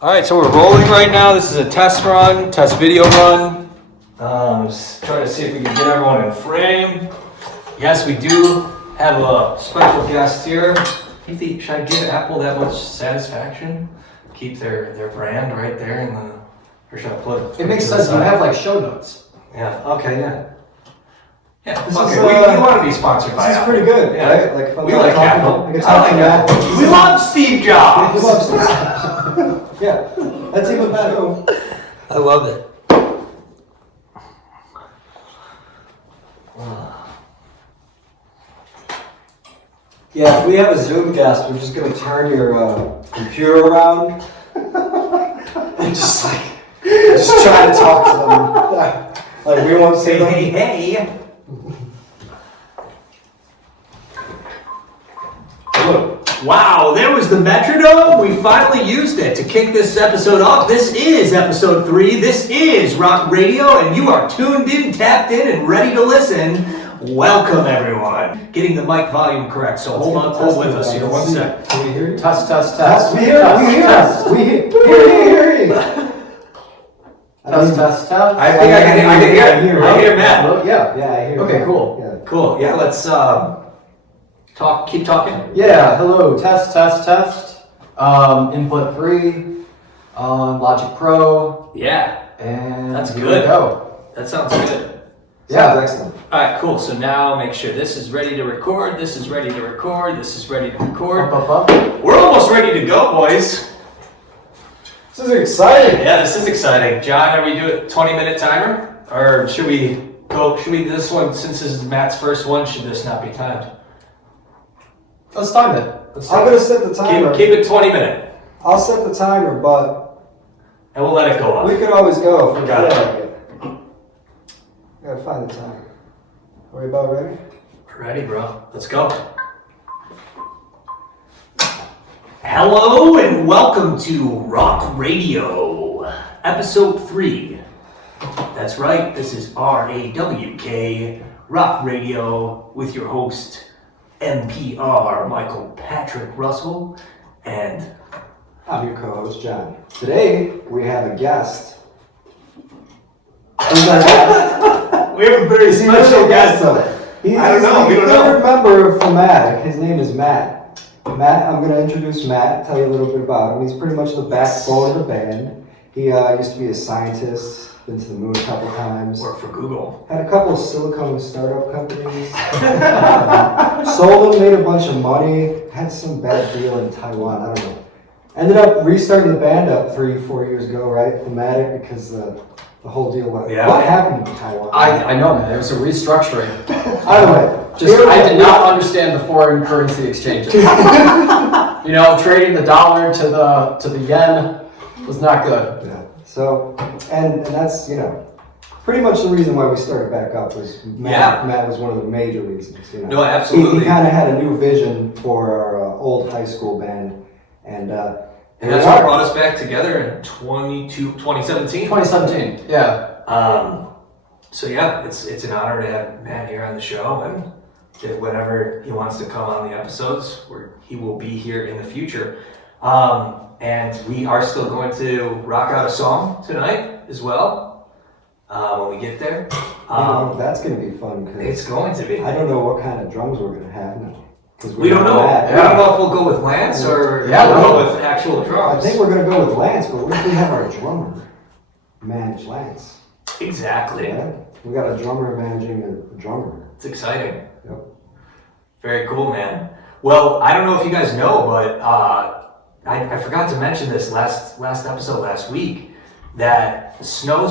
All right, so we're rolling right now. This is a test run, test video run. Just trying to see if we can get everyone in frame. Yes, we do have a special guest here. Should I give Apple that much satisfaction? Keep their brand right there in the, or should I put it makes sense. You have like show notes. Yeah. Okay. Yeah. Yeah. This okay. is, We want to be sponsored by This is Apple. pretty good, Yeah. right? Like fun We time like talking. Apple. Like a I like talking Apple. Mac. We love Steve Jobs. We love Steve. Yeah, that's even better. I love it. Yeah, if we have a Zoom guest, we're just gonna turn your computer around and just try to talk to them. Like we won't say them. Hey. Wow, there was the metronome. We finally used it to kick this episode off. This is episode 3. This is Rawk Radio, and you are tuned in, tapped in, and ready to listen. Welcome, everyone. Getting the mic volume correct, so hold with us here. One sec. Can we hear you? Test. We hear you. Test. I think I can hear. I hear Matt. Yeah. Yeah, I hear. Okay, you. cool. Yeah. Cool. Yeah, let's keep talking. Yeah, hello, test. Input 3 on Logic Pro. Yeah, And that's here good. we go. That sounds good. Yeah. Sounds excellent. All right, cool. So now make sure this is ready to record. This is ready to record. This is ready to record. Up. We're almost ready to go, boys. This is exciting. Yeah, this is exciting. John, are we doing a 20-minute timer? Or should we do this one, since this is Matt's first one, should this not be timed? Let's time it. I'm gonna set the timer. Keep it 20-minute, I'll set the timer, but and we'll let it go we off. could always go if we Got feel it. like it. Gotta find the timer. Are we about ready? Ready, bro. Let's go. Hello and welcome to Rawk Radio, episode 3. That's right, this is RAWK, Rawk Radio, with your host, MPR, Michael Patrick Russell, and I'm your co-host, John. Today, we have a guest. we have a very special guest. He's I don't know, we don't the know. third member of Thamatic. His name is Matt. Matt, I'm going to introduce Matt, tell you a little bit about him. He's pretty much the backbone of the band. He used to be a scientist, been to the moon a couple times. Work for Google. Had a couple of silicone startup companies. Sold them, made a bunch of money. Had some bad deal in Taiwan, I don't know. Ended up restarting the band up 3-4 years ago, right? Thamatic, because the whole deal went. Yeah. What happened in Taiwan? I know, man. It was a restructuring. Either way. I did not understand the foreign currency exchanges. Trading the dollar to the yen was not good. Yeah. So, and that's, pretty much the reason why we started back up was Matt. Yeah. Matt was one of the major reasons, No, absolutely. He kind of had a new vision for our old high school band. And that's what brought us back together in 2017. 2017, yeah. So yeah, it's an honor to have Matt here on the show, and whenever he wants to come on the episodes, he will be here in the future. And we are still going to rock out a song tonight as well when we get there. that's going to be fun. Cause It's going to be. I don't know what kind of drums we're going to have now. We don't know. Matt. We don't know if we'll go with Lance or we'll go with actual drums. I think we're going to go with Lance, but what if we have our drummer manage Lance? Exactly. Yeah, we got a drummer managing a drummer. It's exciting. Yep. Very cool, man. Well, I don't know if you guys know, but I forgot to mention this last episode last week, that Snow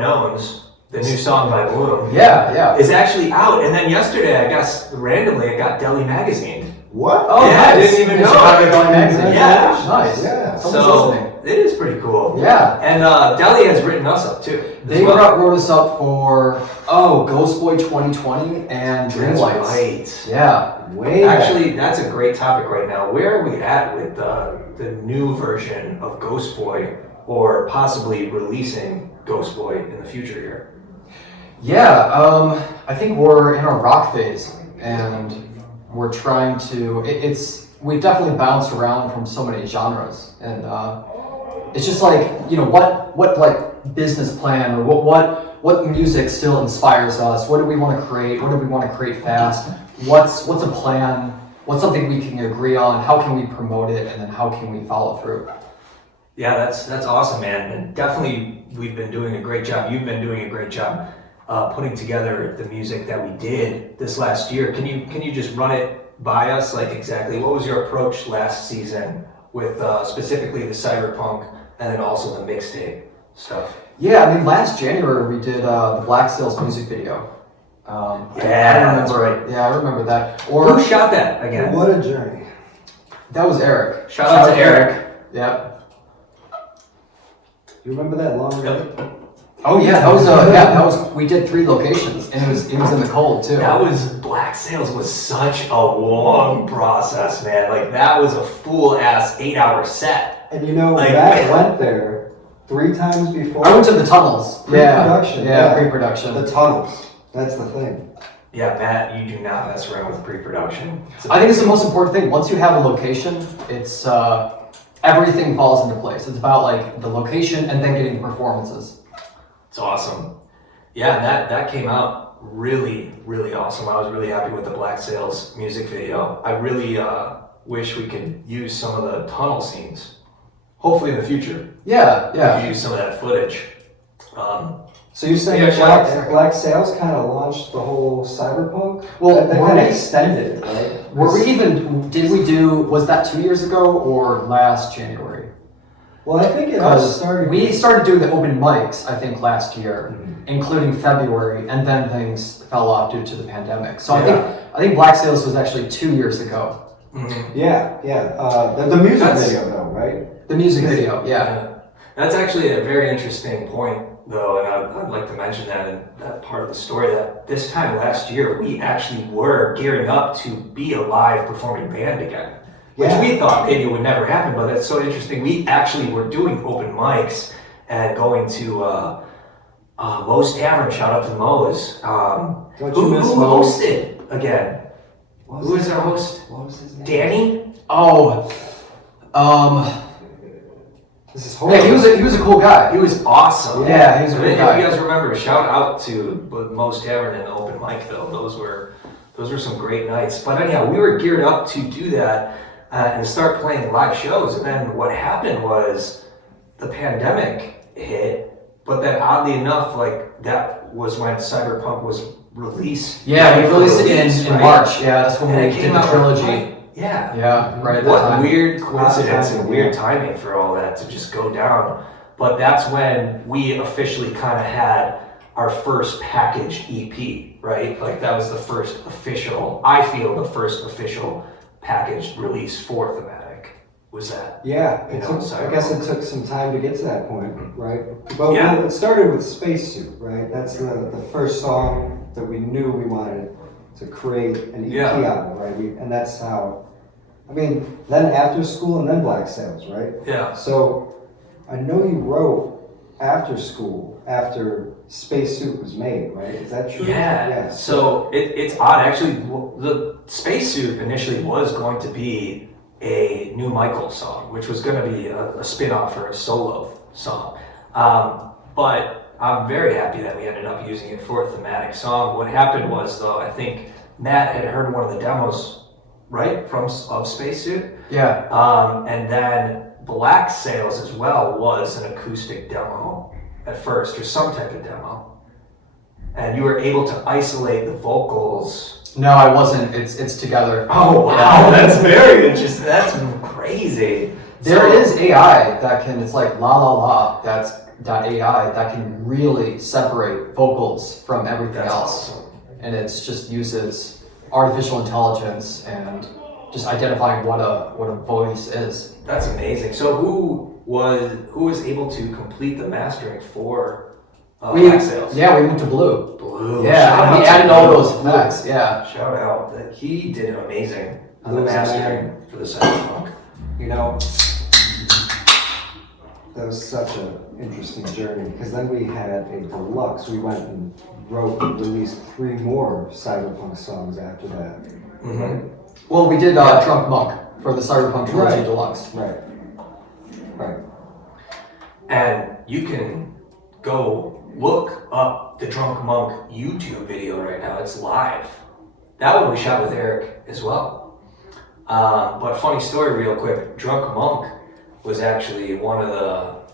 Knowns, the new song by Bloom, Yeah. is actually out. And then yesterday, I guess randomly, it got Deli Magazine. What? Oh, Yeah, nice. I didn't even know. Chicago Daily Magazine. Yeah. Nice. Yeah. Someone's So listening. it is pretty cool. Yeah. And Deli has written us up too. They wrote us up for Ghost Boy 2020 and That's Dreamlights. right. Yeah. Way back. Actually, that's a great topic right now. Where are we at with the new version of Ghost Boy, or possibly releasing Ghost Boy in the future here? Yeah, I think we're in our rock phase, and we're trying to. It's we've definitely bounced around from so many genres, and it's just like, you know, what like business plan or what music still inspires us? What do we want to create? What do we want to create fast? What's a plan? What's something we can agree on? How can we promote it? And then how can we follow through? Yeah, that's awesome, man. And definitely we've been doing a great job. You've been doing a great job putting together the music that we did this last year. Can you just run it by us? Like exactly what was your approach last season with specifically the cyberpunk and then also the mixtape stuff? Yeah, I mean, last January we did the Black Sails music video. Yeah, I remember, that's right. Yeah, I remember that. Who shot that again? What a journey. That was Eric. Shout out to Eric. Yep. You remember that long ride? Oh yeah, that was we did 3 locations, and it was in the cold too. That was Black Sails was such a long process, man. Like that was a full ass 8-hour set. And you know, Like- Matt went there 3 times before. I went to the tunnels. Pre-production. Yeah, pre-production. The tunnels. That's the thing. Yeah, Matt, you do not mess around with pre-production. I think it's the most important thing. Once you have a location, it's everything falls into place. It's about like the location and then getting performances. It's awesome. Yeah, that came out really, really awesome. I was really happy with the Black Sails music video. I really wish we could use some of the tunnel scenes. Hopefully in the future, Yeah, we yeah. could use some of that footage. So you're saying Yeah, that shout out to Eric. Black Sails kind of launched the whole cyberpunk? Well, that were kind of we- extended it, right? Was that 2 years ago or last January? Well, I think it all Because started. we started doing the open mics, I think, last year, including February, and then things fell off due to the pandemic. So I think Black Sails was actually 2 years ago. Mm-hmm. Yeah. The music That's- video, though, right? The music video, yeah. That's actually a very interesting point, though, and I'd like to mention that in that part of the story, that this time last year, we actually were gearing up to be a live performing band again, which Yeah. we thought maybe would never happen, but that's so interesting. We actually were doing open mics and going to Moe's Tavern, shout out to Moe's. Don't you Who miss Moe's? hosted again? What Who was is his our name? host? What was his name? Danny? Oh, This is horrible. yeah, he was a cool guy. He was awesome. Yeah, he was a And great if guy. you guys remember, shout out to Moe's Tavern and the open mic though. Those were some great nights. But anyhow, we were geared up to do that and start playing live shows. And then what happened was the pandemic hit. But then oddly enough, like that was when Cyberpunk was released. Yeah, we Right, released it release, in right? March. Yeah, that's when And we it did came the out trilogy. right. Yeah. Yeah, right at that What time. weird coincidence Timing, and weird yeah. timing for all that to just go down. But that's when we officially kind of had our first packaged EP, right? Like that was the first official, I feel the first official packaged release for Thamatic. Was that? Yeah, You know, I guess it took some time to get to that point, right? But Yeah. it started with Spacesuit, right? That's the first song that we knew we wanted to create an EP Yeah. out of, right? And that's how, I mean, then After School and then Black Sails, right? Yeah. So I know you wrote After School after Spacesuit was made, right? Is that true? Yeah. So it's odd. Actually, the Spacesuit initially was going to be a New Michael song, which was going to be a spin-off or a solo song. But I'm very happy that we ended up using it for a thematic song. What happened was, though, I think Matt had heard one of the demos, right, of Spacesuit. Yeah. And then Black Sails as well was an acoustic demo at first, or some type of demo. And you were able to isolate the vocals. No, I wasn't. It's together. Oh wow, that's very interesting. That's crazy. There is AI that can, it's like la la la, that's .ai, that can really separate vocals from everything That's else. awesome. And it's just uses artificial intelligence and just identifying what a voice is. That's amazing. So who was able to complete the mastering for Black Sails? Yeah, we went to Blue. Blue. Yeah, Shout and out we to added all Blue. those effects, yeah. Shout out that he did amazing on the Blue's mastering for the Cyberpunk. You know, that was such an interesting journey because then we had a deluxe. We went and wrote and released 3 more Cyberpunk songs after that. Mhm. Right? Well, we did Drunk Monk for the Cyberpunk Trilogy Right. Deluxe. Right. Right. And you can go look up the Drunk Monk YouTube video right now. It's live. That one we shot with Eric as well. But funny story real quick. Drunk Monk was actually one of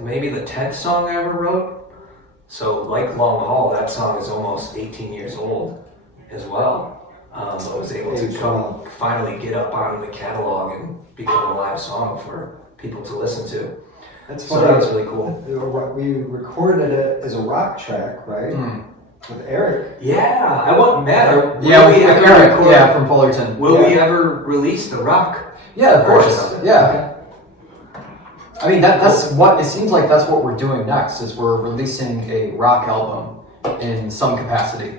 maybe the 10th song I ever wrote. So like Long Haul, that song is almost 18 years old as well. I was able to finally get up on the catalog and become a live song for people to listen to. That's So funny. that was really cool. We recorded it as a rock track, right? With Eric. Yeah, I wouldn't matter. Yeah, with Eric, from Fullerton. Will we ever release the rock? Yeah, of version course. of it? Yeah. I mean, that's what, it seems like that's what we're doing next, is we're releasing a rock album in some capacity.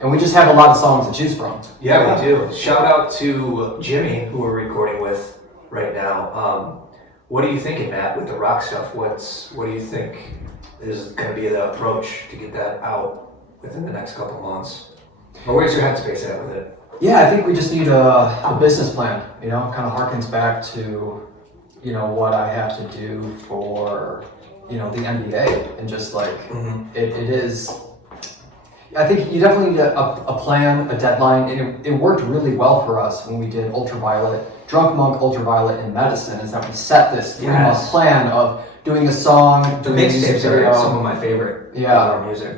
And we just have a lot of songs to choose from. Yeah, we do. Shout out to Jimmy, who we're recording with right now. What are you thinking, Matt, with the rock stuff? What do you think is going to be the approach to get that out within the next couple months? Or where's your headspace at with it? Yeah, I think we just need a business plan, kind of harkens back to, what I have to do for, the NBA, and just like, it is, I think you definitely need a plan, a deadline, and it worked really well for us when we did Ultraviolet, Drunk Monk, Ultraviolet, and Medicine, is that we set this 3-month plan of doing a song, The doing a music mixtapes are video. some of my favorite our music.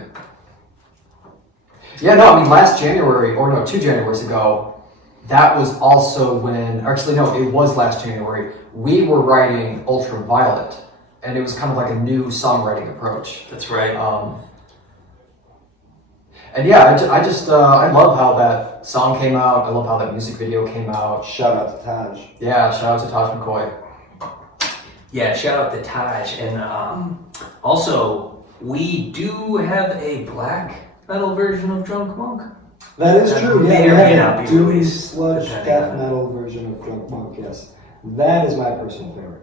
Yeah, no, I mean, 2 Januaries ago, that was also when, actually no, it was last January, we were writing Ultraviolet, and it was kind of like a new songwriting approach. That's right. And yeah, I love how that song came out, I love how that music video came out. Shout out to Taj. Yeah, shout out to Taj McCoy. Yeah, shout out to Taj. And also, we do have a black metal version of Drunk Monk. That is true. May Yeah, or may we not have be a doom released, sludge depending death on- metal version of Drunk Monk. Yes, that is my personal favorite.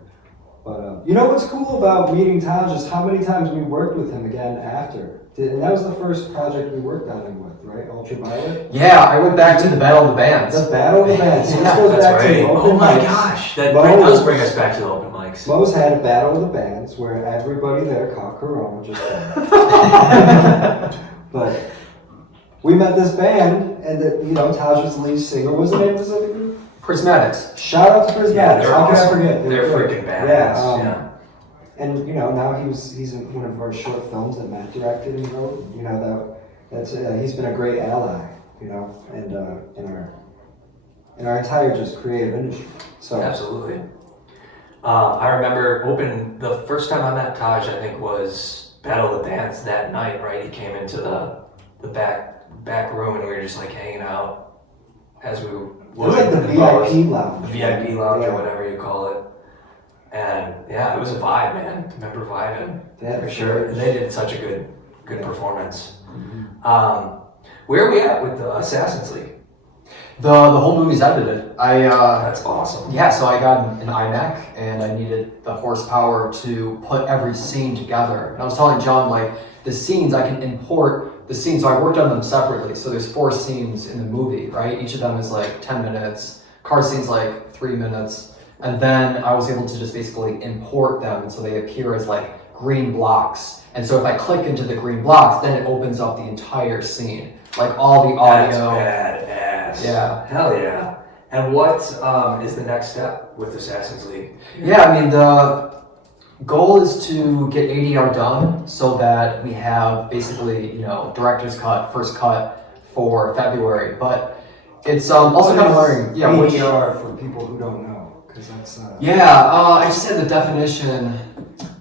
But you know what's cool about meeting Taj is how many times we worked with him again after. And that was the first project we worked on him with, right? Ultraviolet. Yeah, I went back to the Battle of the Bands. The Battle of the Bands. So this goes That's back to right. the open Oh my mics. gosh, that Mo does bring us back to the open mics. Mo's had a Battle of the Bands where everybody there caught Corona. Just but we met this band, and Taj was the lead singer. What was the name of this other group? Prismatics. Shout out to Prismatics. Yeah, they're How can I awesome. forget? They're great. freaking badass. Yeah. And now he's in one of our short films that Matt directed and wrote. That's he's been a great ally. And in our entire just creative industry. So Absolutely. I remember the first time I met Taj, I think, was Battle of the Bands that night, right? He came into the back room, and we were just like hanging out as we were. it was like the VIP lounge. The VIP lounge, Yeah. or whatever you call it. And yeah, it was a vibe, man. I remember vibing. Yeah, For sure. And they did such a good performance. Mm-hmm. Where are we at with the Assassin's League? The whole movie's edited. That's awesome. Yeah, so I got an iMac, and I needed the horsepower to put every scene together. And I was telling John, like, the scenes, I can import the scenes, so I worked on them separately. So there's 4 scenes in the movie, right? Each of them is like 10 minutes. Car scene's like 3 minutes. And then I was able to just basically import them, and so they appear as like green blocks. And so if I click into the green blocks, then it opens up the entire scene. Like all the audio. That's badass. Yeah. Hell yeah. And what is the next step with Assassin's League? Yeah, I mean, the goal is to get ADR done so that we have basically, director's cut, first cut for February. But it's also kind of learning. Yeah, ADR for people who don't know, because that's. I just had the definition.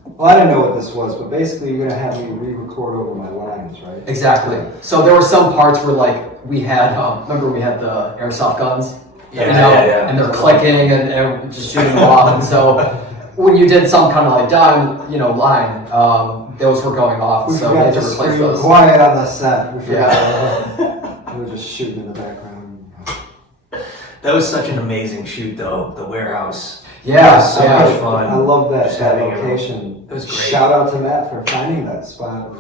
Well, I didn't know what this was, but basically you're gonna have me re-record over my lines, right? Exactly. So there were some parts where like we had, remember we had the airsoft guns? Yeah. And they're clicking and just shooting them off. And so when you did some kind of like line, those were going off. We So we forgot had to to replace scream those. quiet on the set. We forgot. We were just shooting in the background. That was such an amazing shoot, though. The warehouse. Yeah, so yeah. much fun. I love that Just having it. location. It was great. Shout out to Matt for finding that spot,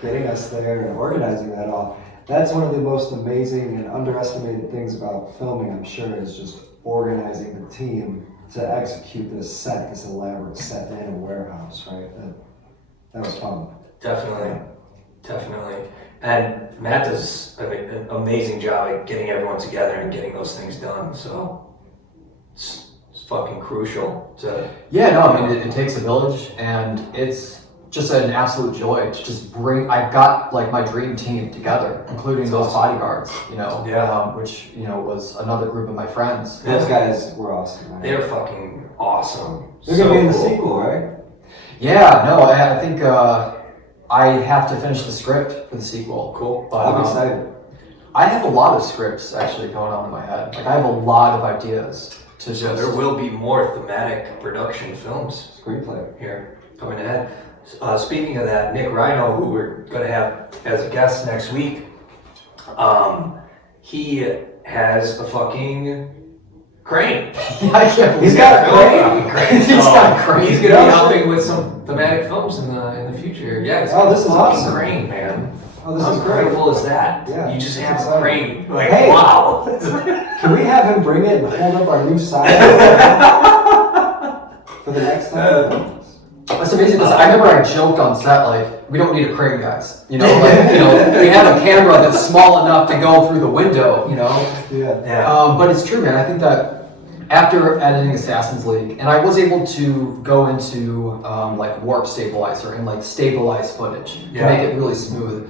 getting us there and organizing that all. That's one of the most amazing and underestimated things about filming, I'm sure, is just organizing the team to execute this elaborate set in a warehouse, right? That was fun. Definitely. And Matt does an amazing job at getting everyone together and getting those things done. So it's fucking crucial to. Yeah, no, I mean, it takes a village, and it's just an absolute joy to just I've got like my dream team together, including those bodyguards, which, was another group of my friends. Those guys were awesome, man. They're fucking awesome. They're gonna be in the sequel, right? Yeah, no, I think I have to finish the script for the sequel. Cool. But, I'm excited. I have a lot of scripts actually going on in my head. Like, I have a lot of ideas to So there will be more thematic production films Screenplay. here coming ahead. Speaking of that, Nick Rhino, who we're going to have as a guest next week, he has a fucking crane. I can't believe He's got a crane. He's got a crane. He's going to be helping with some thematic films in the future. Yeah, he's got this is a fucking awesome. crane, man. Oh, this How is great. incredible is that? Yeah, You just it's have a exciting. crane. Like, Hey. wow. Can we have him bring it and hold up our new sign for the next time? That's amazing because I remember I joked on set, like, we don't need a crane, guys. We have a camera that's small enough to go through the window, Yeah. But it's true, man. I think that after editing Assassin's League, and I was able to go into like warp stabilizer and like stabilize footage to make it really smooth.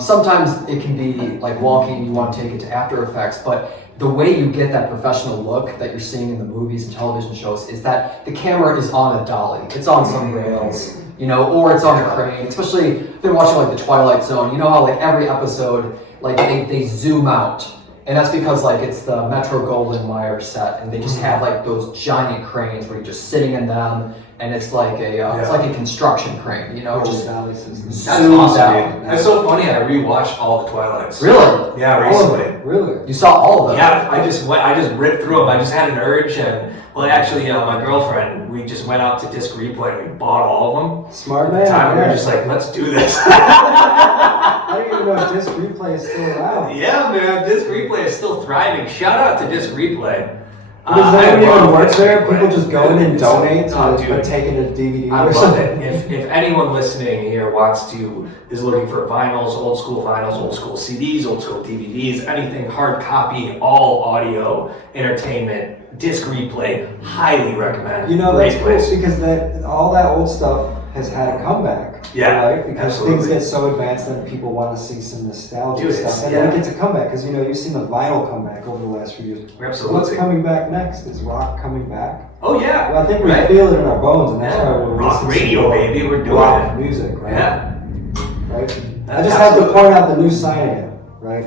Sometimes it can be like wonky and you want to take it to After Effects, but the way you get that professional look that you're seeing in the movies and television shows is that the camera is on a dolly. It's on some rails, or it's on a crane. Especially, I've been watching like the Twilight Zone. You know how like every episode, like they zoom out. And that's because like it's the Metro Goldwyn Mayer set, and they just have like those giant cranes where you're just sitting in them, and it's like a construction crane, just Dolly system. That's zoomed awesome, out. dude. That's so funny. I rewatched all the Twilights. Really? Yeah, All of recently. it, really? You saw all of them? Yeah, I just ripped through them. I just had an urge, and actually, my girlfriend, we just went out to Disc Replay and we bought all of them. Smart At man. the time, we were yeah. just like, let's do this. I don't even know if Disc Replay is still around. Yeah, man, Disc Replay is still thriving. Shout out to Disc Replay. Because I nobody even love works Disc there. Replay. People just go in and donate Oh, to dude. take it a DVD I or love something. it. If anyone listening here is looking for vinyls, old school CDs, old school DVDs, anything hard copy, all audio, entertainment, Disc Replay, highly recommend. That's Great cool place. because all that old stuff has had a comeback. Yeah, right? Because absolutely. things get so advanced that people want to see some nostalgia Dude, stuff. And yeah. then it gets a comeback because you've seen the vinyl come back over the last few years. Absolutely. What's coming back next? Is rock coming back? Oh yeah. Well, I think we Right. feel it in our bones, and that's Yeah. why we're Rock releasing radio, some more baby, we're doing rock it. music, right? Yeah. Right. I just have to Absolutely. point out the new sign again, right?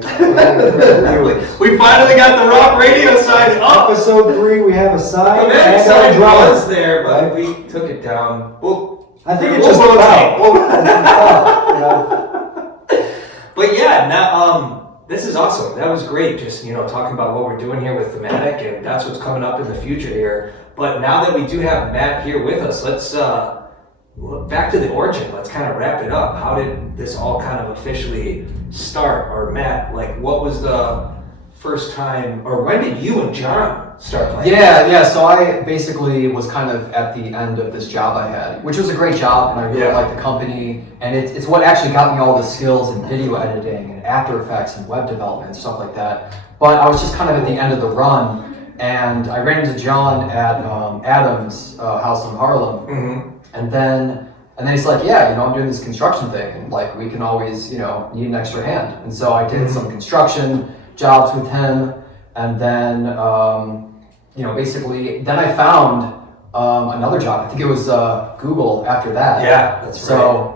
We finally got the rock radio sign up. Episode 3, we have a sign The and sign a drum. was there, but Right. we took it down. Well, I think it We'll just rotate. fell. but yeah, now this is awesome. That was great. Just talking about what we're doing here with Thamatic, and that's what's coming up in the future here. But now that we do have Matt here with us, let's back to the origin. Let's kind of wrap it up. How did this all kind of officially start? Or Matt, like, what was the first time, or when did you and John start playing? Yeah. So I basically was kind of at the end of this job I had, which was a great job, and I really liked the company. And it's what actually got me all the skills in video editing and After Effects and web development and stuff like that. But I was just kind of at the end of the run, and I ran into John at Adam's house in Harlem. Mm-hmm. And then he's like, yeah, I'm doing this construction thing, and like we can always, need an extra hand. And so I did some construction jobs with him, and then basically then I found another job. I think it was Google after that. Yeah, that's so,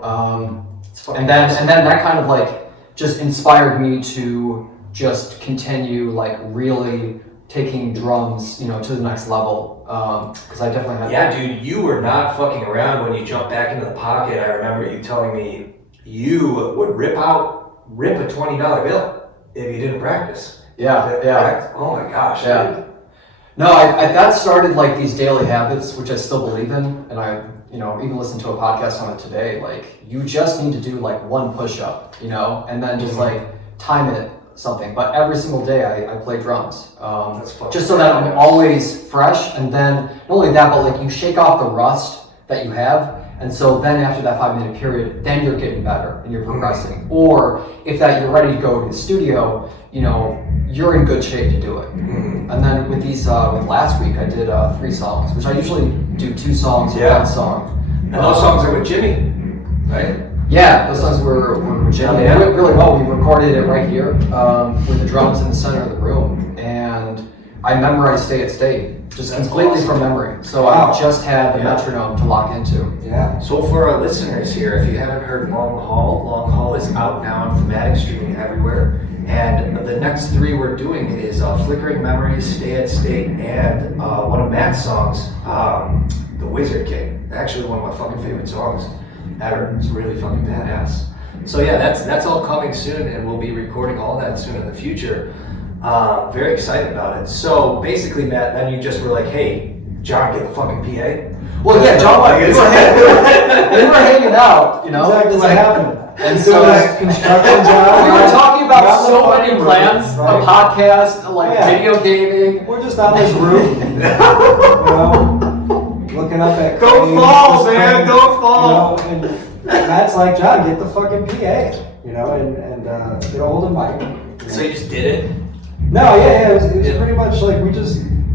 and then that kind of like just inspired me to just continue like really taking drums, to the next level. Because I definitely had. Yeah, dude, you were not fucking around when you jumped back into the pocket. I remember you telling me you would rip a $20 bill if you didn't practice. Yeah. Correct? Oh my gosh. Yeah. Dude. No, that started like these daily habits, which I still believe in, and I, even listen to a podcast on it today. Like, you just need to do like one push-up, and then just like time it something. But every single day I play drums. That's fucking just so that I'm always fresh. And then not only that, but like you shake off the rust that you have. And so then after that 5-minute period, then you're getting better and you're progressing. Or if that you're ready to go to the studio, you know, you're in good shape to do it. And then with these, with last week, I did 3 songs, which I usually do 2 songs in 1 song. And those songs are with Jimmy, right? Yeah, those songs were with Jimmy. It went really well. We recorded it right here with the drums in the center of the room. And I memorized Stay at State, just completely from memory. So I just had the metronome to lock into. Yeah. So for our listeners here, if you haven't heard Long Haul is out now on Thamatic, streaming everywhere. And the next 3 we're doing is Flickering Memories, Stay at State, and one of Matt's songs, The Wizard King. Actually one of my fucking favorite songs ever. It's really fucking badass. So yeah, that's all coming soon, and we'll be recording all that soon in the future. Very excited about it. So basically, Matt, then you just were like, hey, John, get the fucking PA. Well, yeah, John, we were hanging out, you know? Exactly what happened. And so construction job. we were talking about Got the so many fucking plans, room, right? a podcast, like video gaming. We're just on this roof, you know, looking up at Don't cranes, fall, just man, praying, don't fall. You know, and Matt's like, John, get the fucking PA, you know, and get a hold of Mike. You know. So you just did it? No, yeah, it was pretty much like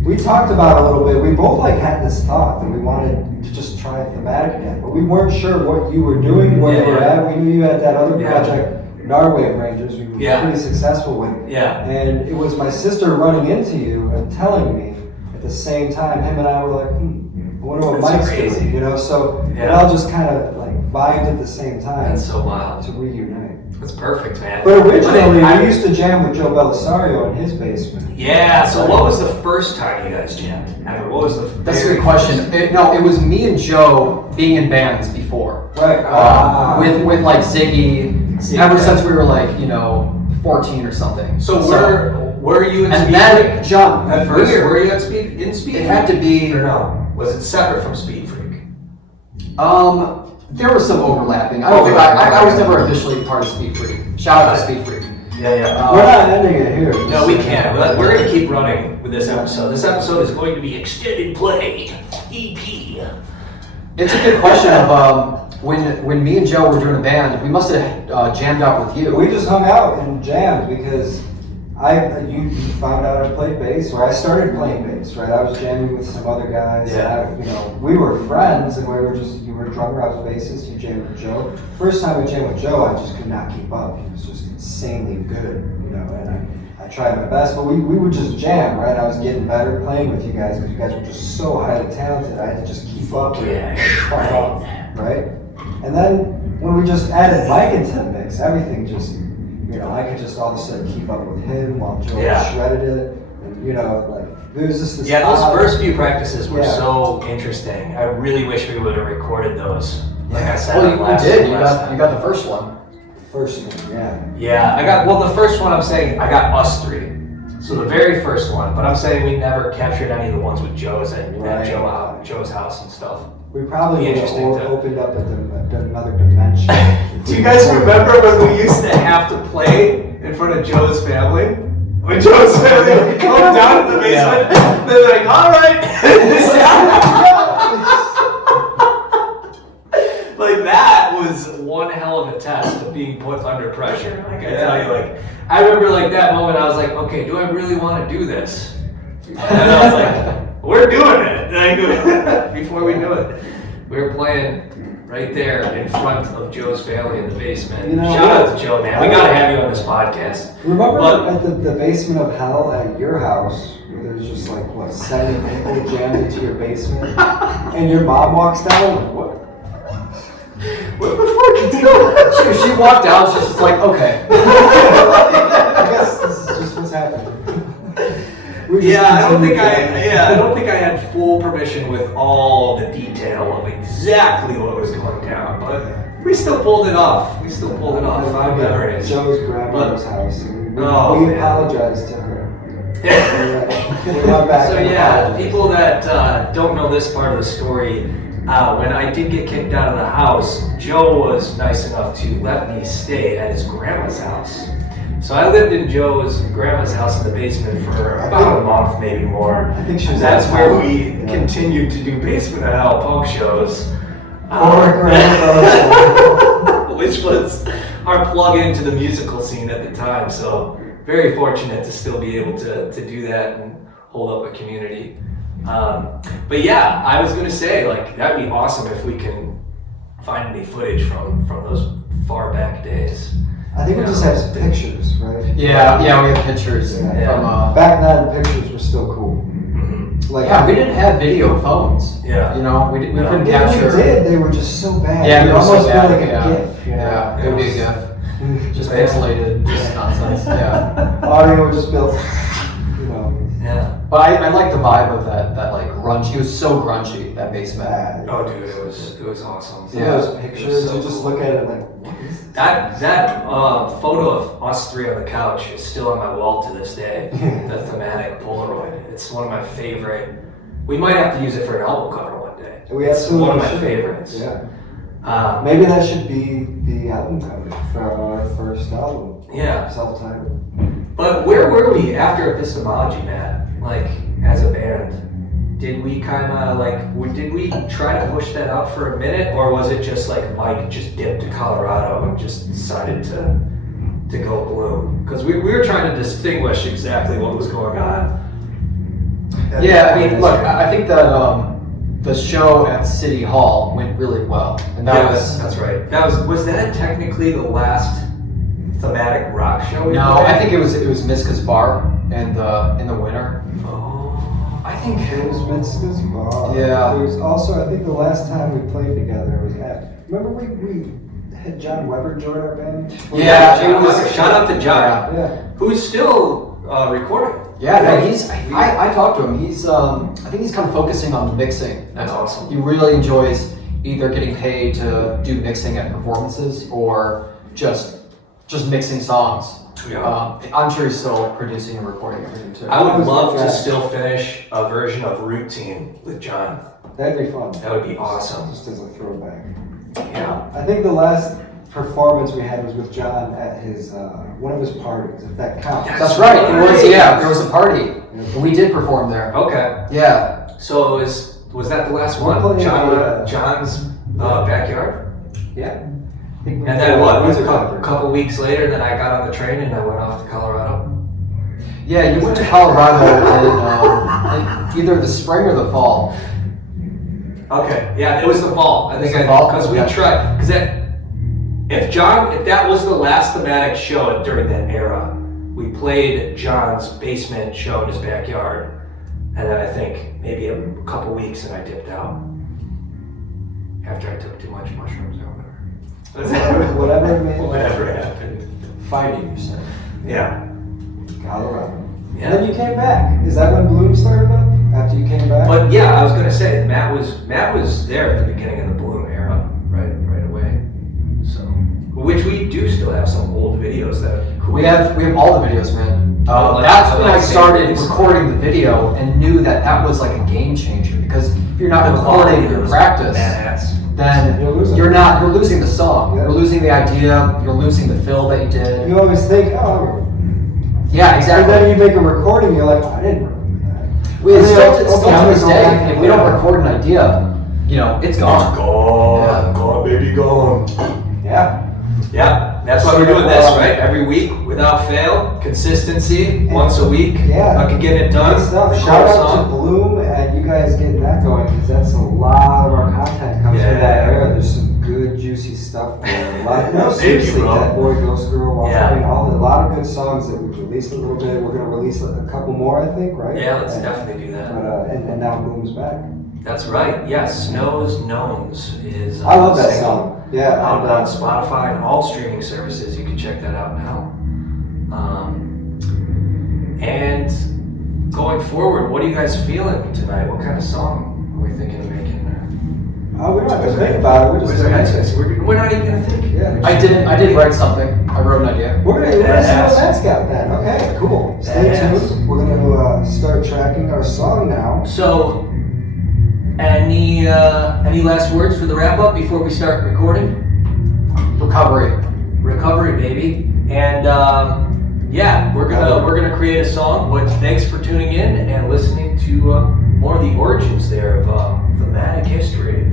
we talked about it a little bit. We both like had this thought that we wanted to just try Thamatic again, but we weren't sure what you were doing, where you were at. We knew you had that other project, Narwave Rangers, we were pretty successful with. Yeah. And it was my sister running into you and telling me at the same time, him and I were like, I wonder what That's Mike's crazy. doing, you know? So it all just kind of like vibed at the same time That's so wild. to reunite. That's perfect, man. But originally, we used to jam with Joe Belisario in his basement. Yeah, so what was the first time you guys jammed ever? What was the That's a very good question. It was me and Joe being in bands before. Right. With like Ziggy, ever since we were like, you know, 14 or something. So were you in and Speed then Freak? John, At first, were you in Speed it Freak? had to be, Or no? Was it separate from Speed Freak? there was some overlapping. I don't think I was never officially part of Speed Freak. Shout out to Speed Freak. Yeah. We're not ending it here. No, we can't. We're going to keep running with this episode. This episode is going to be Extended Play EP. It's a good question of when me and Joe were doing a band, we must have jammed out with you. We just hung out and jammed because you found out I played bass, or I started playing bass, right? I was jamming with some other guys. Yeah. And we were friends, and you were a drummer, I was bassist, you jammed with Joe. First time I jammed with Joe, I just could not keep up. He was just insanely good, you know, and I tried my best, but we would just jam, right? I was getting better playing with you guys because you guys were just so highly talented. I had to just keep up with it, right? And then when we just added Mike into the mix, everything just, you know, I could just all of a sudden keep up with him while Joe shredded it, and you know, like there was just this. Yeah, those first few practices were so interesting. I really wish we would have recorded those. Like I said, Well, you did. You last got the first one. First one, yeah. Yeah, the first one I'm saying, I got us 3. So the very first one, but I'm saying we never captured any of the ones with Joe's at Joe's house and stuff. We probably would have Interesting to- opened up another dimension. Do you guys remember when we used to have to play in front of Joe's family? When Joe's family would come down to the basement, they're like, all right. Like that was one hell of a test of being put under pressure. Like I tell you, like I remember like that moment I was like, okay, do I really want to do this? And I was like, we're doing it. Like, before we do it. We were playing right there in front of Joe's family in the basement. You know, shout out to Joe, man. We gotta have you on this podcast. Remember But- at the basement of hell at your house, where there's just like, what, 7 people jammed into your basement, and your mom walks down, like, what? What the fuck you doing? She walked out. She's just like, okay. I guess this is just what's happening. We just Yeah, I don't continue think I had full permission with all the detail of exactly what was going down, but we still pulled it off. Five memories. Joe's grandmother's house. And we man. apologized to her. We went back So and yeah, apologized. people that don't know this part of the story, when I did get kicked out of the house, Joe was nice enough to let me stay at his grandma's house. So I lived in Joe's grandma's house in the basement for about a month, maybe more. I think she was. That's out where of we town. continued to do basement and hell punk shows. Which was our plug into the musical scene at the time. So very fortunate to still be able to do that and hold up a community. But yeah, I was gonna say, like, that'd be awesome if we can find any footage from those far back days. I think we just have some pictures, right? Yeah, we have pictures Yeah. from. Back then, the pictures were still cool. Like, Yeah, we didn't have video phones. Yeah. You know, we couldn't if capture. we did, they were just so bad. Yeah, It they were so almost bad. felt like Yeah. a GIF. You know? Yeah, it would be a GIF. Just pixelated, just nonsense. Yeah. Audio was just built, you know, Yeah. But I like the vibe of that like grunge. He was so grungy, that basement. bad. Oh, dude, it was awesome. Some Yeah. of those pictures, so you just cool. look at it like, what is this? That photo of us three on the couch is still on my wall to this day. The Thamatic Polaroid. It's one of my favorite. We might have to use it for an album cover one day. We It's absolutely one of my should. favorites. Yeah. Maybe that should be the album cover for our first album. Yeah. Self-titled. But where were we after Epistemology, Matt? Like, as a band? Did we kind of like, did we try to push that out for a minute? Or was it just like Mike just dipped to Colorado and just decided to go bloom? Because we were trying to distinguish exactly what was going on. Yeah, I mean, look, I think that the show at City Hall went really well, and that was. That's right. Was that technically the last Thamatic rock show? we No, played? I think it was Miska's Bar in the winter. Oh, I think It was Vince's bar. Yeah. There was also, I think the last time we played together was at, remember we had John Weber join our band? Yeah, John it was- Weber. Shout out to John, Yeah. who's still recording. Yeah, no, he's. I talked to him. He's. I think he's kind of focusing on mixing. That's awesome. He really enjoys either getting paid to do mixing at performances or just mixing songs. Yeah. I'm sure he's still producing and recording everything too. I would was love good to guy. still finish a version of Routine with John. That'd be fun. That would be awesome. Just as a throwback. Yeah. I think the last performance we had was with John at his, one of his parties, if that counts. That's right. It was. Yeah, there was a party. We did perform there. Okay. Yeah. So was that the last one? Well, yeah, John's backyard? Yeah. And then what? It was a Music couple weeks later, then I got on the train and I went off to Colorado. Yeah, you went to Colorado in either the spring or the fall. Okay, yeah, it was the fall. I think It was the fall? because we Yeah. tried because if that was the last Thamatic show during that era, we played John's basement show in his backyard, and then I think maybe a couple weeks and I dipped out after I took too much mushrooms or whatever. Whatever it may be. Whatever happened. Fighting, you said. Yeah. Colorado. Yeah. And then you came back. Is that when Bloom started up? After you came back? But yeah, I was gonna say Matt was there at the beginning of the Bloom era, right away. So, which we do still have some old videos that are cool. We have all the videos, man. Like- That's when I like started videos. recording the video and knew that was like a game changer because if you're not The quality recording your was practice, badass. then You're losing. you're losing the song. Yeah. You're losing the idea. You're losing the fill that you did. You always think, oh, Yeah, and exactly. then you make a recording, you're like, I didn't remember that. We And still, you're like, still okay, to I'm this gonna go back day, if and we don't play. record an idea, it's gone. Gone, gone, baby, gone. Yeah. Yeah, that's why we're doing this, right? Every week, without fail, consistency, once a week. Yeah. I can get it done. Good stuff. record Shout a out song. to Bloom and you guys getting that going because that's a lot of our content comes from that Yeah. era. There's some good juicy stuff there. A lot, no, Thank you, seriously, bro. That Boy, Ghost Girl, Walk Yeah. Away, a lot of good songs that we've released a little bit. We're gonna release a couple more, I think, right? Yeah, let's And- definitely do that. But and now Bloom's back. That's right. Yes, Snows Knowns is. I love that single. song. Yeah. Out and, on Spotify and all streaming services. You can check that out now. And going forward, what are you guys feeling tonight? What kind of song are we thinking of making? we don't have to think about it. We're Where's just our headspace? We're not even gonna think. Yeah. I did write something. I wrote an idea. We're gonna see what Badass. that's got then. Okay, cool. Stay Badass. tuned. We're gonna start tracking our song now. So, any last words for the wrap up before we start recording? Recovery. Recovery, baby. And yeah, we're gonna create a song. But thanks for tuning in and listening to more of the origins there of Thamatic history.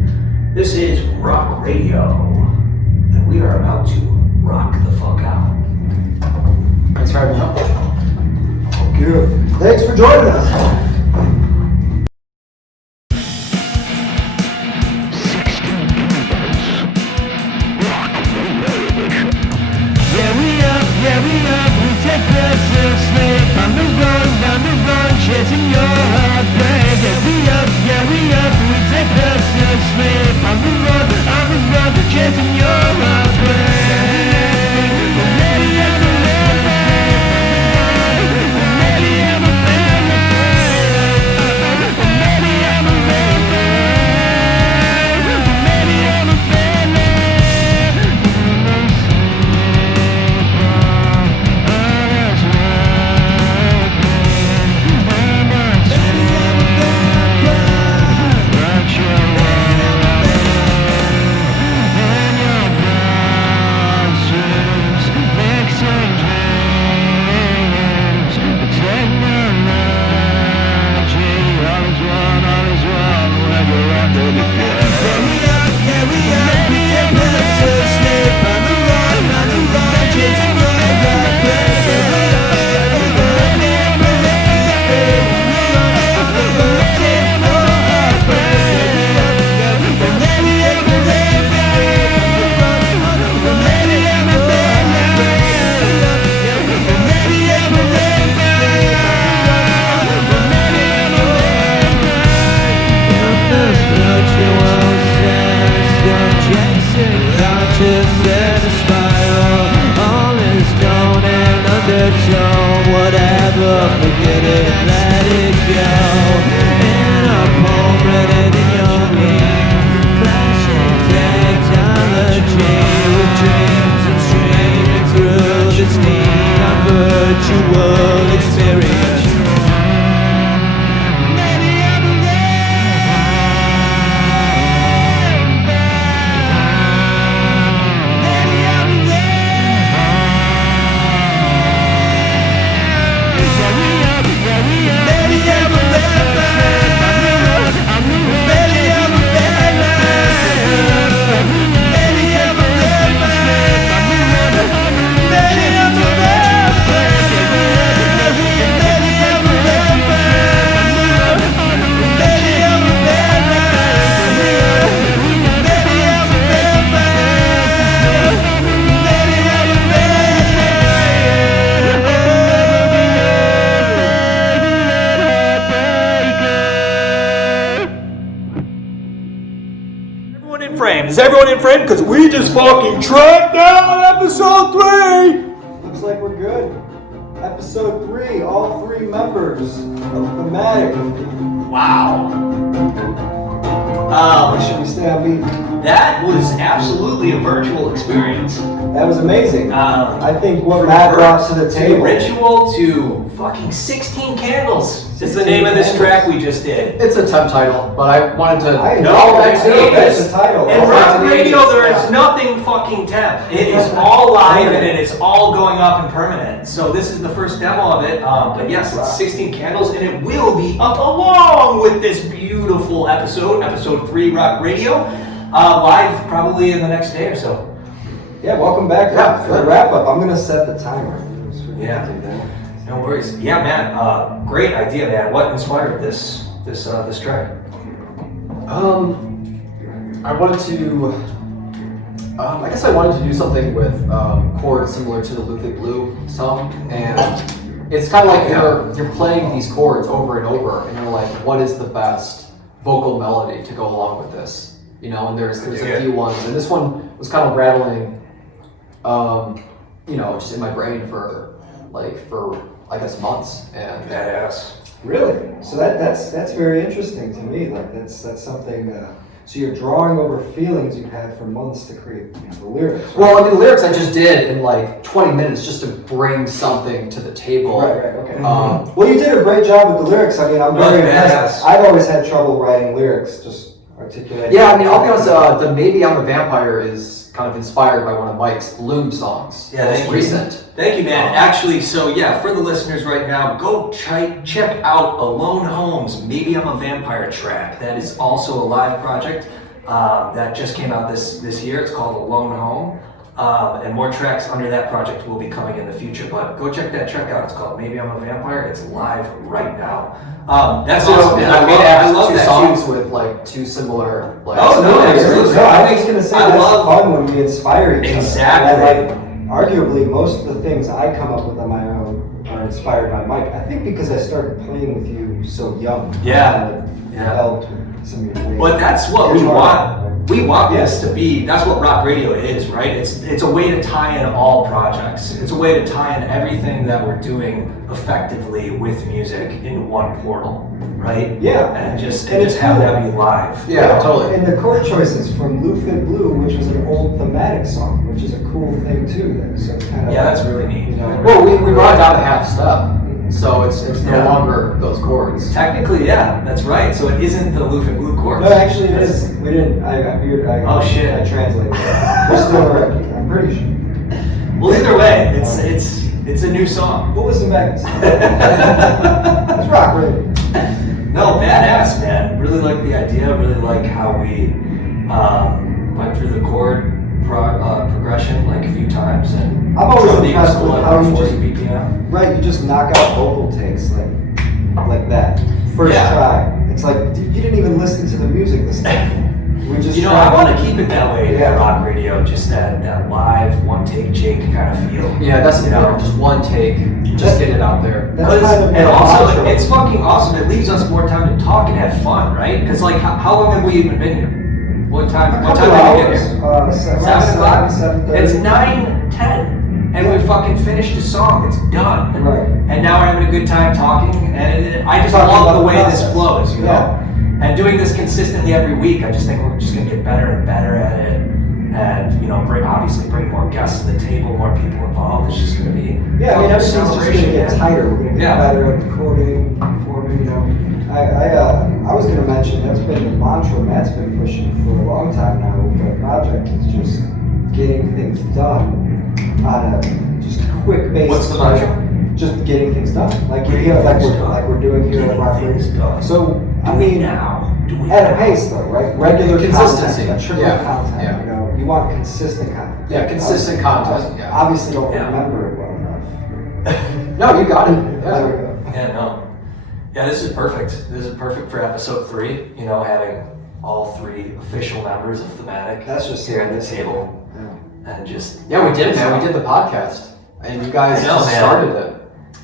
This is Rawk Radio, and we are about to rock the fuck out. Thanks for having me on. Thank you. Thanks for joining us. Chasing your heartbreak. Yeah, we up, we take us to sleep. On the run, chasing your heartbreak. Maybe I'm a maybe I'm a maybe I'm a maybe I'm a whatever, forget it, let it go. In a moment in your hand, flashing technology with dreams and streaming through this need on virtual experience. Is everyone in frame? Because we just fucking tracked down episode 3! Looks like we're good. Episode 3, all 3 members of Thamatic. Wow. Should we stay on beat? That was absolutely a virtual experience. That was amazing. I think what From Matt brought to verse the table. Ritual to fucking 16 candles. It's the name of this track we just did. It's a temp title, but I wanted to. That's the title. In Rawk Radio, there is nothing fucking temp. It is all live and it is all going up and permanent. So this is the first demo of it. But yes, it's 16 candles and it will be up along with this beautiful episode 3 Rawk Radio, live probably in the next day or so. Yeah, welcome back for the wrap up. I'm gonna set the timer. Yeah. No worries. Yeah, man. Great idea, man. What inspired this track? I wanted to. I guess I wanted to do something with chords similar to the Ludwig Blue song, and it's kind of like you're playing these chords over and over, and you're like, what is the best vocal melody to go along with this? You know, and there's a few ones, and this one was kind of rattling, just in my brain for I guess months, and badass. Really? So that's very interesting to me. Like that's something. So you're drawing over feelings you've had for months to create the lyrics. Right? Well, I mean, the lyrics I just did in like 20 minutes just to bring something to the table. Right. Okay. Well, you did a great job with the lyrics. I mean, I'm very impressed. I've always had trouble writing lyrics. Just articulate? Yeah, I mean, I'll be honest, the Maybe I'm a Vampire is kind of inspired by one of Mike's Bloom songs. Yeah, Most recent. Thank you, man. Actually, so yeah, for the listeners right now, go check out Alone Home's Maybe I'm a Vampire track. That is also a live project that just came out this year. It's called Alone Home. And more tracks under that project will be coming in the future. But go check that track out. It's called Maybe I'm a Vampire. It's live right now. That's awesome, man. I love two that songs too. with like two similar. Like, Oh, no, absolutely. No, I was gonna say I that's love- fun when we inspire each Exactly. other. And like, arguably, most of the things I come up with on my own are inspired by Mike. I think because I started playing with you so young. Yeah. And Yeah. helped with some of your ways. But that's what we Guitar. want. We want Yeah. this to be, that's what Rawk Radio is, right? It's a way to tie in all projects. It's a way to tie in everything that we're doing effectively with music in one portal, right? Yeah. And just And it's have cool. that be live. Yeah, totally. And the chord choices from Blue Fit Blue, which was an old Thamatic song, which is a cool thing too. There, so it's kind of Yeah, that's really neat. You know, Well, we brought it down to half step, so it's no Yeah. longer those chords. Technically, yeah, that's right. So it isn't the Loof and Blue chords. No, actually, it is. We didn't. I Oh, shit. I translated it. We're still working. I'm pretty sure. Well, either way, it's a new song. We'll listen back. It's rock, really. No, badass, man. Really like the idea. Really like how we went through the chord progression like a few times, and I'm always drum beat was impressed cool with at how you 40 just- BPM. Right, you just knock out vocal takes like that. First Yeah. try. It's like dude, you didn't even listen to the music this time. We just You know, tried. I want to keep it that way Yeah. at Rawk Radio, just that live, one take Jake kind of feel. Yeah, that's You know? important. Just one take, just get it out there. That's kind of And my also, mantra. it's fucking awesome. It leaves us more time to talk and have fun, right? Because like, how long have we even been here? What time? a What couple time did we hours. get here? 7 o'clock. 7:30. It's 9:10, and we fucking finished the song. It's done. Right. And now we're having a good time talking, and I just Talking love about the the way this process. flows, you know? Yeah. And doing this consistently every week, I just think we're just gonna get better and better at it. And, you know, obviously bring more guests to the table, more people involved. It's just gonna be Yeah, I mean, a everything's just gonna celebration, get man. tighter. We're gonna get Yeah. better at recording, performing, you know. I was gonna mention, that's been the mantra Matt's been pushing for a long time now with the project. It's just getting things done on a just quick basis. What's the mantra? Just getting things done. Like Getting you know, like things we're done. like we're doing here at Getting Rawk things Radio. done. So I Do it mean, now. Do it at a now. pace though, right? Regular Consistency. content, a triple Yeah. content. Yeah. You know, you want consistent content. Yeah, consistent content, yeah. Obviously, don't Yeah. remember it well enough. No, you got it. There Yeah. we go. Yeah, no. Yeah, this is perfect. This is perfect for episode 3. You know, having all 3 official members of Thamatic That's just here at the table, Yeah. and just Yeah, we did it, man. We did the podcast, and you guys I know, just man. started it.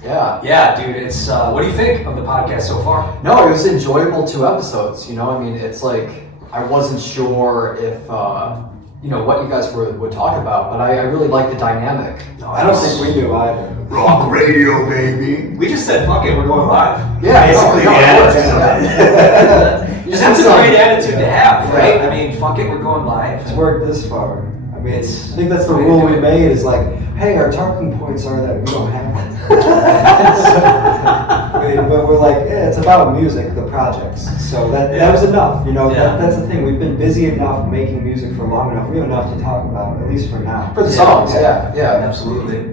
Yeah. Yeah, dude. It's what do you think of the podcast so far? No, it was enjoyable 2 episodes. You know, I mean, it's like I wasn't sure if you know what you guys would talk about, but I really like the dynamic. I don't think we knew either. Rawk Radio, baby. We just said, fuck it, we're going live. Yeah, basically no, the of course, attitude. yeah. And that's a great attitude to have, right? I mean, fuck it, we're going live. It's worked this far. I mean, It's- I think that's the way to rule do we it. made is like, hey, our talking points are that we don't have them. But we're like, yeah, it's about music, the projects. So that was enough. You know, Yeah. that's the thing. We've been busy enough making music for long enough. We have enough to talk about, at least for now. For the songs, yeah. Absolutely.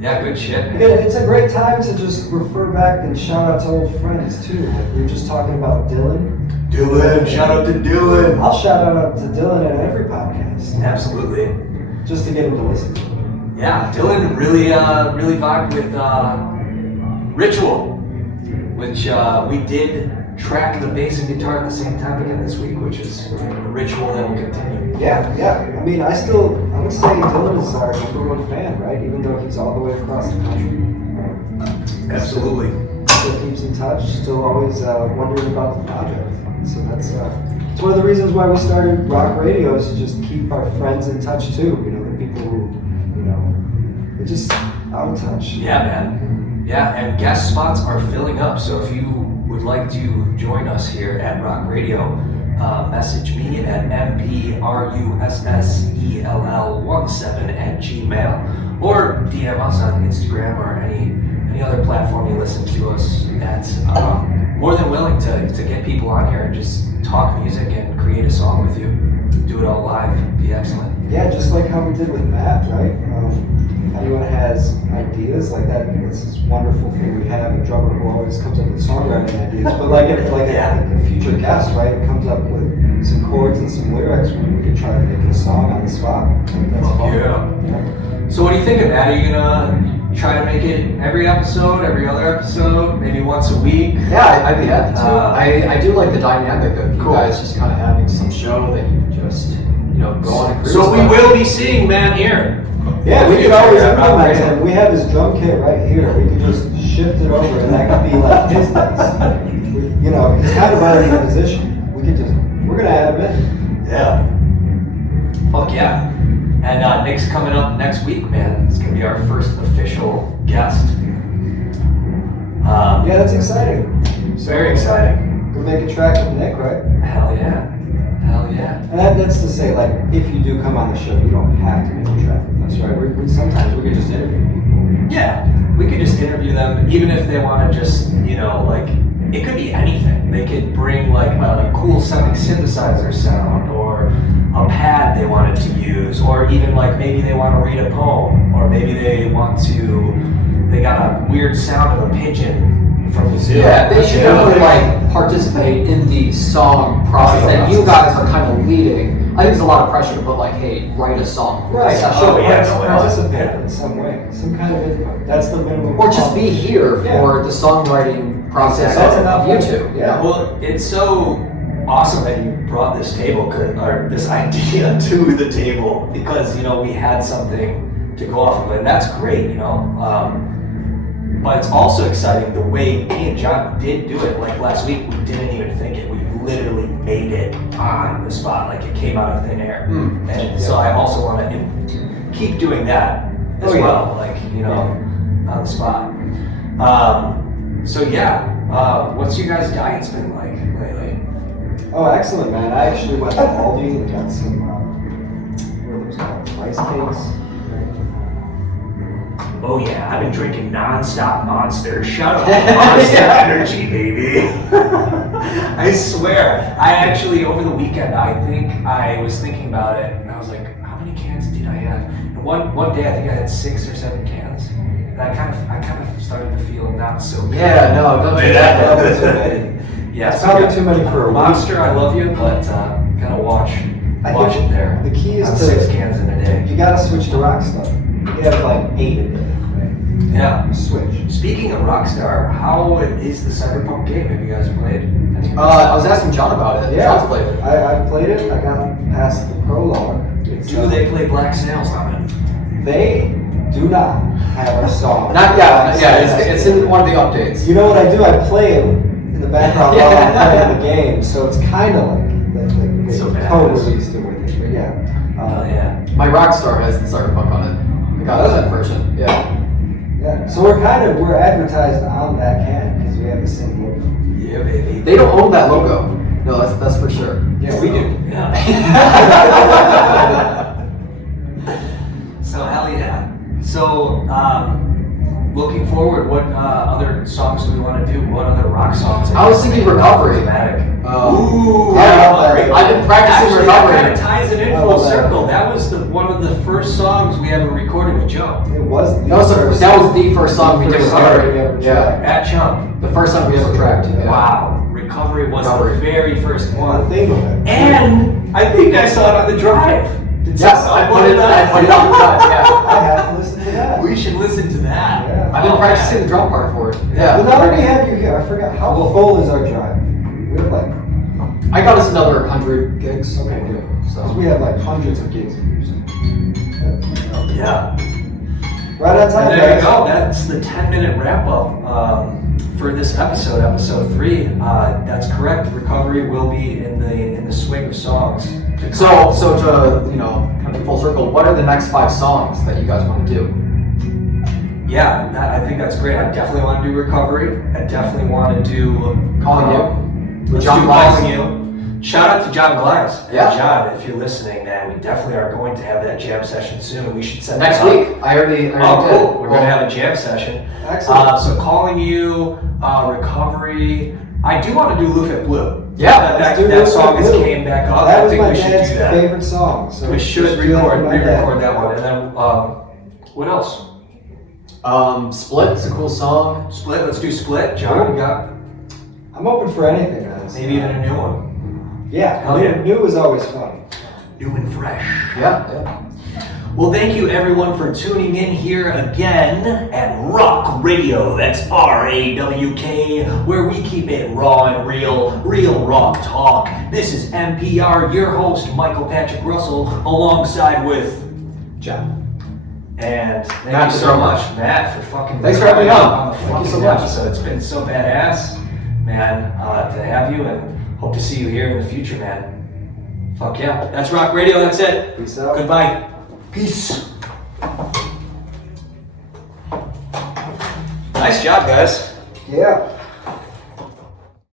Yeah, good shit. Yeah, it's a great time to just refer back and shout out to old friends too. Like we were just talking about Dylan. Dylan, shout out to Dylan. I'll shout out to Dylan at every podcast, Absolutely. just to get him to listen. Yeah, Dylan really vibed with Ritual, which we did track the bass and guitar at the same time again this week, which is a ritual that will continue. Yeah. I mean, I would say Dylan is our #1 fan, right? Even though he's all the way across the country. Absolutely. Still keeps in touch, still always wondering about the project. So that's it's one of the reasons why we started Rawk Radio, is to just keep our friends in touch too. You know, the people who, you know, they're just out of touch. Yeah, man. Yeah, and guest spots are filling up. So if you would like to join us here at Rawk Radio, message me at mprUSSELL17@gmail, or DM us on Instagram or any other platform you listen to us at. more than willing to get people on here and just talk music and create a song with you. Do it all live. Be excellent. Yeah, just like how we did with Matt, right? Anyone has ideas like that, this is a wonderful thing we have, a drummer who always comes up with songwriting ideas, but like a future guest, right, comes up with some chords and some lyrics, we could try to make a song on the spot. That's fun. Yeah. So what are you thinking, Matt? Are you gonna try to make it every episode, every other episode, maybe once a week? Yeah, I'd be happy to. I do like the dynamic of you guys just kind of having some show that you can just, go on and cruise. So we will be seeing Matt here. Yeah, we could always implement him. We have his drum kit right here. We could just shift it over and that could be like his things. He's kind of already in position. We're gonna add him in. Yeah. Fuck yeah. And Nick's coming up next week, man. It's gonna be our first official guest. Yeah, that's exciting. Very exciting. We'll make a track with Nick, right? Hell yeah. Hell yeah. And that's to say, like, if you do come on the show, you don't have to make a track with us, right? Sometimes we can just interview people. Yeah, we could just interview them, even if they want to just, it could be anything. They could bring like a cool sounding synthesizer sound, or a pad they wanted to use, or even like maybe they want to read a poem, or maybe they got a weird sound of a pigeon from the zoo. Yeah, they should definitely participate in the song process that you guys are kind of leading. I think there's a lot of pressure to put hey, write a song. Right, participate in some way, some kind of input. That's the minimum. Or just be here for the songwriting process of you two. Yeah. Well, it's so awesome that you brought this table, or this idea to the table, because, we had something to go off of, and that's great, But it's also exciting the way me and John did do it. Like last week, we didn't even think it. We literally made it on the spot. Like it came out of thin air. So I also want to keep doing that as well. Like, on the spot. What's your guys' diet's been like lately? Oh, excellent, man. I actually went to Aldi and got some, what are those called? Rice cakes. Oh yeah, I've been drinking non-stop Monster. Shout out to Monster Energy, baby. I swear. I actually, over the weekend, I was thinking about it, and I was like, how many cans did I have? And one day, I think I had 6 or 7 cans. And I kind of started to feel not so good. Yeah, no, don't do that. Yeah, it's probably too many for a Monster. I love you, but gotta watch it there. The key is I'm to 6 cans in a day. You gotta switch to Rockstar. You have 8 a day. Yeah. Switch. Speaking of Rockstar, how is the Cyberpunk game? Have you guys played? I was asking John about it. Yeah. John's played it. I played it. I got past the prologue. Do they play Black Sails on it? They do not have a song. Not yet. Yeah, it's in one of the updates. You know what I do? I play it in the background while I'm playing the game, so it's kind of like they So co-released it with it. But yeah. Yeah. My Rockstar has the Cyberpunk on it. I got that version. Yeah. Yeah. So we're advertised on that can because we have the same logo. Yeah, baby. They don't own that logo. No, that's for sure. Yeah, we do. Yeah. So hell yeah. So looking forward, what other songs do we want to do? What other rock songs? I was thinking Recovery. Thematic. Ooh, yeah, I've been practicing Actually, Recovery. that kind of ties it in full circle. That was one of the first songs we ever recorded with Joe. It was. That was the first song we did with Recovery. Recovery. Yeah, At Chump. the first song we ever tracked. Yeah. Wow. Recovery was the very first One one. thing with it. And I think I saw it on the drive. Yes, I put it on the drive. Yeah. I have to listen to that. We should listen to that. Yeah. I've been practicing the drum part for it. Well, Yeah. now that we have you here, I forgot how full is our drive. We have I got us another 100 gigs. okay, good. So We have hundreds of gigs of music. Yeah. Right on time, And there you guys. go. That's the 10-minute wrap up for this episode 3. That's correct. Recovery will be in the swing of songs. So to kind of full circle, what are the next 5 songs that you guys want to do? Yeah, I think that's great. I definitely want to do Recovery. I definitely want to do Calling You. Let's John do Glass. Calling You. Shout out to John Glass. Yeah. John, if you're listening, man, we definitely are going to have that jam session soon. We should set Next that up. week. I already Oh, did. cool. We're going to have a jam session. Excellent. So Calling You, Recovery, I do want to do Loofit Blue. Yeah, that do that Loofit song has Blue. came back up. That I was think my we should dad's do that. favorite song. So We should just do that for my dad. re-record that one. And then, what else? Split is a cool song. Split. Let's do Split. John, you got I'm open for anything, guys. maybe even a new one. Yeah, Hell yeah. new is always fun. New and fresh. Yeah. Well, thank you everyone for tuning in here again at Rawk Radio. That's RAWK, where we keep it raw and real rock talk. This is NPR, your host, Michael Patrick Russell, alongside with John. and thank Matt, you so so much, much. Matt, for fucking Thanks for having me on. the Thank you fucking so much. episode. It's been so badass, man, to have you, and hope to see you here in the future, man. Fuck yeah. That's Rawk Radio. That's it. Peace out. Goodbye. Peace. Nice job, guys. Yeah.